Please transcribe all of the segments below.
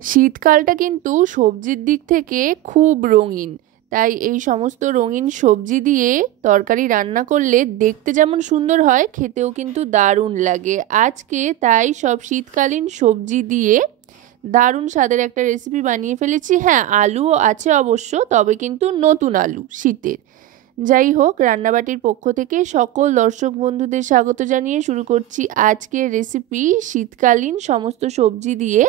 শীতকালটা কিন্তু সবজির দিক থেকে খুব রঙিন, তাই এই সমস্ত রঙিন সবজি দিয়ে তরকারি রান্না করলে দেখতে যেমন সুন্দর হয়, খেতেও কিন্তু দারুণ লাগে। আজকে তাই সব শীতকালীন সবজি দিয়ে দারুণ স্বাদের একটা রেসিপি বানিয়ে ফেলেছি। হ্যাঁ, আলুও আছে অবশ্য, তবে কিন্তু নতুন আলু, শীতের। যাই হোক, রান্নাবাটির পক্ষ থেকে সকল দর্শক বন্ধুদের স্বাগত জানিয়ে শুরু করছি আজকের রেসিপি, শীতকালীন সমস্ত সবজি দিয়ে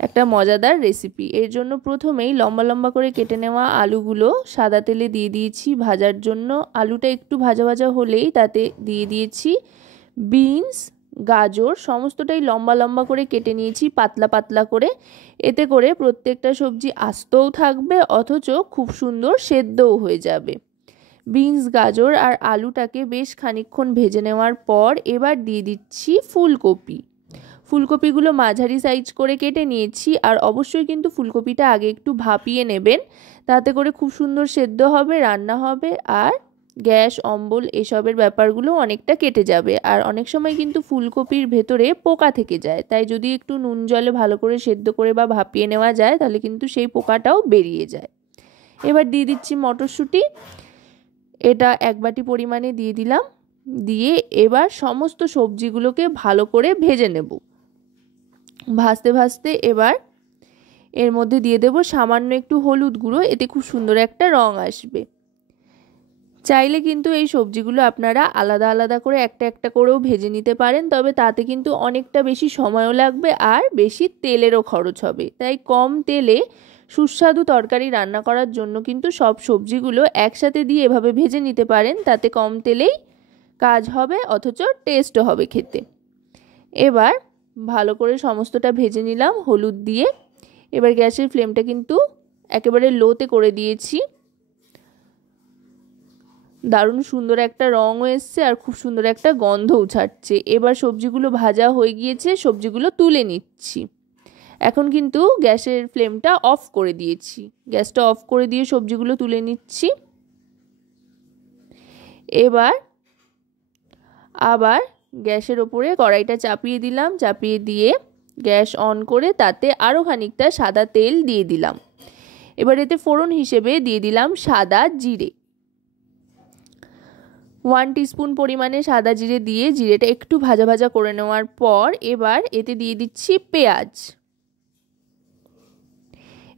একটা মজাদার রেসিপি। এর জন্য প্রথমেই লম্বা লম্বা করে কেটে নেওয়া আলুগুলো সাদা তেলে দিয়ে দিয়েছি ভাজার জন্য। আলুটা একটু ভাজা ভাজা হলেই তাতে দিয়ে দিয়েছি বিনস, গাজর, সমস্তটাই লম্বা লম্বা করে কেটে নিয়েছি পাতলা পাতলা করে। এতে করে প্রত্যেকটা সবজি আস্তও থাকবে, অথচ খুব সুন্দর সেদ্ধও হয়ে যাবে। বিনস, গাজর আর আলুটাকে বেশ খানিকক্ষণ ভেজে নেওয়ার পর এবার দিয়ে দিচ্ছি ফুলকপি। ফুলকপিগুলো মাঝারি সাইজ করে কেটে নিয়েছি, আর অবশ্যই কিন্তু ফুলকপিটা আগে একটু ভাপিয়ে নেবেন, তাতে করে খুব সুন্দর সেদ্ধ হবে, রান্না হবে, আর গ্যাস অম্বল এসবের ব্যাপারগুলো অনেকটা কেটে যাবে। আর অনেক সময় কিন্তু ফুলকপির ভেতরে পোকা থেকে যায়, তাই যদি একটু নুন জলে ভালো করে সেদ্ধ করে বা ভাপিয়ে নেওয়া যায় তাহলে কিন্তু সেই পোকাটাও বেরিয়ে যায়। এবার দিয়ে দিচ্ছি মটরশুঁটি, এটা 1 বাটি পরিমাণে দিয়ে দিলাম। দিয়ে এবার সমস্ত সবজিগুলোকে ভালো করে ভেজে নেব। ভাজতে ভাজতে এবার এর মধ্যে দিয়ে দেব সামান্য একটু হলুদ গুঁড়ো, এতে খুব সুন্দর একটা রং আসবে। চাইলে কিন্তু এই সবজিগুলো আপনারা আলাদা আলাদা করে একটা একটা করেও ভেজে নিতে পারেন, তবে তাতে কিন্তু অনেকটা বেশি সময়ও লাগবে আর বেশি তেলেরও খরচ হবে। তাই কম তেলে সুস্বাদু তরকারি রান্না করার জন্য কিন্তু সব সবজিগুলো একসাথে দিয়ে এভাবে ভেজে নিতে পারেন, তাতে কম তেলেই কাজ হবে, অথচ টেস্টও হবে খেতে। এবার ভালো করে সমস্তটা ভেজে নিলাম হলুদ দিয়ে। এবার গ্যাসের ফ্লেমটা কিন্তু একেবারে লোতে করে দিয়েছি। দারুণ সুন্দর একটা রঙও এসছে আর খুব সুন্দর একটা গন্ধও ছাড়ছে। এবার সবজিগুলো ভাজা হয়ে গিয়েছে, সবজিগুলো তুলে নিচ্ছি। এখন কিন্তু গ্যাসের ফ্লেমটা অফ করে দিয়েছি, গ্যাসটা অফ করে দিয়ে সবজিগুলো তুলে নিচ্ছি। এবার আবার গ্যাসের ওপরে কড়াইটা চাপিয়ে দিলাম, চাপিয়ে দিয়ে গ্যাস অন করে তাতে আরও খানিকটা সাদা তেল দিয়ে দিলাম। এবার এতে ফোড়ন হিসেবে দিয়ে দিলাম সাদা জিরে। 1 টিস্পুন পরিমাণে সাদা জিরে দিয়ে জিরেটা একটু ভাজা ভাজা করে নেওয়ার পর এবার এতে দিয়ে দিচ্ছি পেঁয়াজ।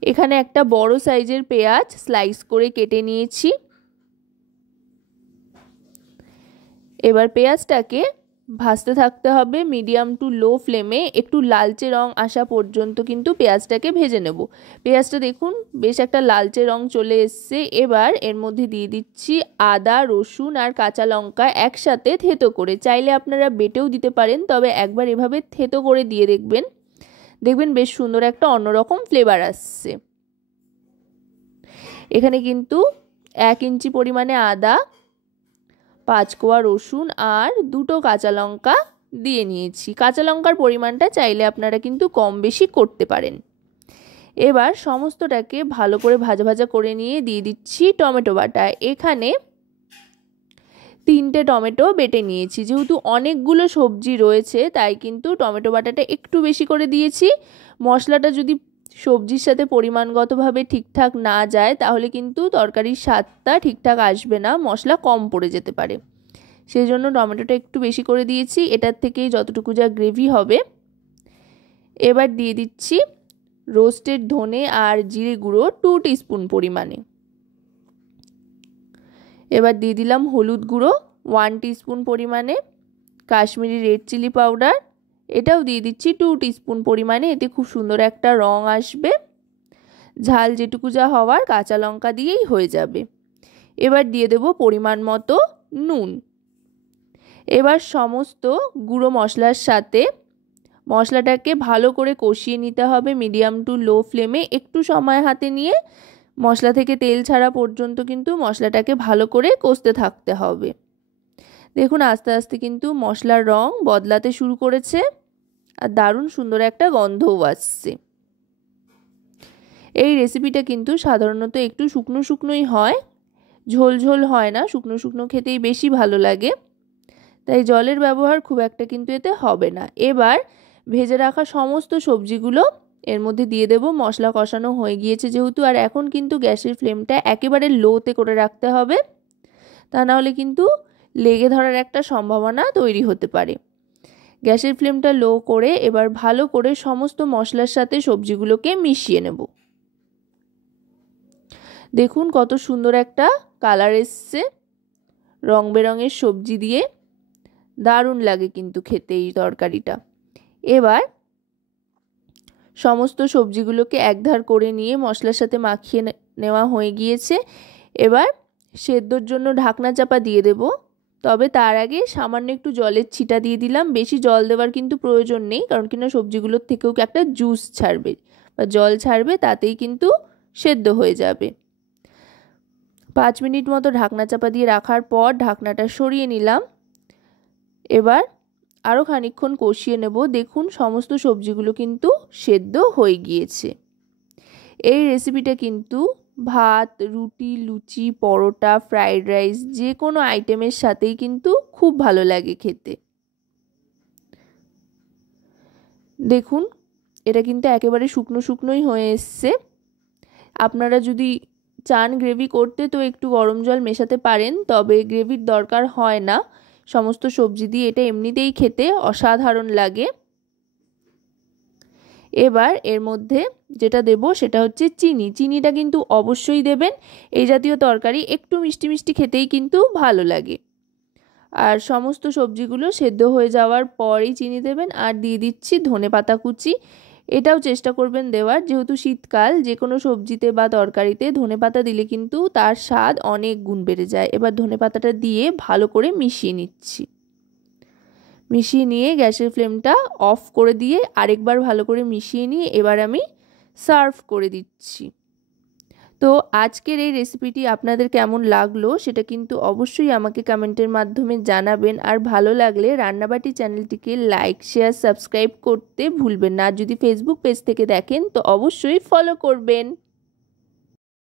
এখানে একটা বড় সাইজের পেঁয়াজ স্লাইস করে কেটে নিয়েছি। এবার পেঁয়াজটাকে ভাজতে থাকতে হবে মিডিয়াম টু লো ফ্লেমে, একটু লালচে রং আসা পর্যন্ত কিন্তু পেঁয়াজটাকে ভেজে নেব। পেঁয়াজটা দেখুন বেশ একটা লালচে রং চলে এসছে। এবার এর মধ্যে দিয়ে দিচ্ছি আদা, রসুন আর কাঁচা লঙ্কা একসাথে থেতো করে। চাইলে আপনারা বেটেও দিতে পারেন, তবে একবার এভাবে থেতো করে দিয়ে দেখবেন, দেখবেন বেশ সুন্দর একটা অন্যরকম ফ্লেভার আসছে। এখানে কিন্তু 1 ইঞ্চি পরিমাণে আদা, 5 কোয়া রসুন আর 2টো কাঁচা লঙ্কা দিয়ে নিয়েছি। কাঁচা লঙ্কার পরিমাণটা চাইলে আপনারা কিন্তু কম বেশি করতে পারেন। এবার সমস্তটাকে ভালো করে ভাজা ভাজা করে নিয়ে দিয়ে দিচ্ছি টমেটো বাটা। এখানে 3টে টমেটো বেটে নিয়েছি, যেহেতু অনেকগুলো সবজি রয়েছে তাই কিন্তু টমেটো বাটাটা একটু বেশি করে দিয়েছি। মশলাটা যদি সবজির সাথে পরিমাণগতভাবে ঠিকঠাক না যায় তাহলে কিন্তু তরকারির স্বাদটা ঠিকঠাক আসবে না, মশলা কম পড়ে যেতে পারে। সেই জন্য টমেটোটা একটু বেশি করে দিয়েছি, এটার থেকেই যতটুকু যা গ্রেভি হবে। এবার দিয়ে দিচ্ছি রোস্টেড ধনে আর জিরে গুঁড়ো 2 টিস্পুন পরিমাণে। এবার দিয়ে দিলাম হলুদ গুঁড়ো 1 টিস্পুন পরিমাণে, কাশ্মীরি রেড চিলি পাউডার এটাও দিয়ে দিচ্ছি 2 টিস্পুন পরিমাণে, এতে খুব সুন্দর একটা রং আসবে। ঝাল যেটুকু যা হওয়ার কাঁচা লঙ্কা দিয়েই হয়ে যাবে। এবার দিয়ে দেব পরিমাণ মতো নুন। এবার সমস্ত গুঁড়ো মশলার সাথে মশলাটাকে ভালো করে কষিয়ে নিতে হবে মিডিয়াম টু লো ফ্লেমে। একটু সময় হাতে নিয়ে মশলা থেকে তেল ছাড়া পর্যন্ত কিন্তু মশলাটাকে ভালো করে কষতে থাকতে হবে। দেখুন আস্তে আস্তে কিন্তু মশলার রং বদলাতে শুরু করেছে আর দারুণ সুন্দর একটা গন্ধও আসছে। এই রেসিপিটা কিন্তু সাধারণত একটু শুকনো শুকনোই হয়, ঝোল ঝোল হয় না, শুকনো শুকনো খেতেই বেশি ভালো লাগে, তাই জলের ব্যবহার খুব একটা কিন্তু এতে হবে না। এবার ভেজে রাখা সমস্ত সবজিগুলো এর মধ্যে দিয়ে দেব। মশলা কষানো হয়ে গিয়েছে যেহেতু, আর এখন কিন্তু গ্যাসের ফ্লেমটা একেবারে লোতে করে রাখতে হবে, তা নাহলে কিন্তু লেগে ধরার একটা সম্ভাবনা তৈরি হতে পারে। গ্যাসের ফ্লেমটা লো করে এবার ভালো করে সমস্ত মশলার সাথে সবজিগুলোকে মিশিয়ে নেব। দেখুন কত সুন্দর একটা কালার এসছে, রং বেরঙের সবজি দিয়ে দারুণ লাগে কিন্তু খেতে এই তরকারিটা। এবার সমস্ত সবজিগুলোকে একধার করে নিয়ে মশলার সাথে মাখিয়ে নেওয়া হয়ে গিয়েছে। এবার সেদ্ধর জন্য ঢাকনা চাপা দিয়ে দেব, তবে তার আগে সামান্য একটু জলের ছিটা দিয়ে দিলাম। বেশি জল দেওয়ার কিন্তু প্রয়োজন নেই, কারণ কিনা সবজিগুলোর থেকেও একটা জুস ছাড়বে বা জল ছাড়বে, তাতেই কিন্তু সেদ্ধ হয়ে যাবে। 5 মিনিট মতো ঢাকনা চাপা দিয়ে রাখার পর ঢাকনাটা সরিয়ে নিলাম। এবার আরও খানিকক্ষণ কষিয়ে নেব। দেখুন সমস্ত সবজিগুলো কিন্তু সেদ্ধ হয়ে গিয়েছে। এই রেসিপিটা কিন্তু ভাত, রুটি, লুচি, পরোটা, ফ্রাইড রাইস যে কোনো আইটেমের সাথেই কিন্তু খুব ভালো লাগে খেতে। দেখুন এটা কিন্তু একেবারে শুকনো শুকনোই হয়ে এসছে। আপনারা যদি চান গ্রেভি করতে তো একটু গরম জল মেশাতে পারেন, তবে গ্রেভির দরকার হয় না। সমস্ত সবজি দিয়ে এটা এমনিতেই খেতে অসাধারণ লাগে। এবার এর মধ্যে যেটা দেব সেটা হচ্ছে চিনি। চিনিটা কিন্তু অবশ্যই দেবেন, এই জাতীয় তরকারি একটু মিষ্টি মিষ্টি খেতেই কিন্তু ভালো লাগে। আর সমস্ত সবজিগুলো সেদ্ধ হয়ে যাওয়ার পরেই চিনি দেবেন। আর দিয়ে দিচ্ছি ধনেপাতা কুচি। এটাও চেষ্টা করবেন দেওয়ার, যেহেতু শীতকাল যে কোনো সবজিতে বা তরকারিতে ধনেপাতা দিলে কিন্তু তার স্বাদ অনেক গুণ বেড়ে যায়। এবার ধনেপাতাটা দিয়ে ভালো করে মিশিয়ে নিচ্ছি। মিশিয়ে নিয়ে গ্যাসের ফ্লেমটা অফ করে দিয়ে আরেকবার ভালো করে মিশিয়ে নিয়ে এবার আমি সার্ভ করে দিচ্ছি। তো আজকের এই রেসিপিটি আপনাদের কেমন লাগলো সেটা কিন্তু অবশ্যই আমাকে কমেন্টের মাধ্যমে জানাবেন। আর ভালো লাগলে রান্নাবাটি চ্যানেলটিকে লাইক, শেয়ার, সাবস্ক্রাইব করতে ভুলবেন না। আর যদি ফেসবুক পেজ থেকে দেখেন তো অবশ্যই ফলো করবেন।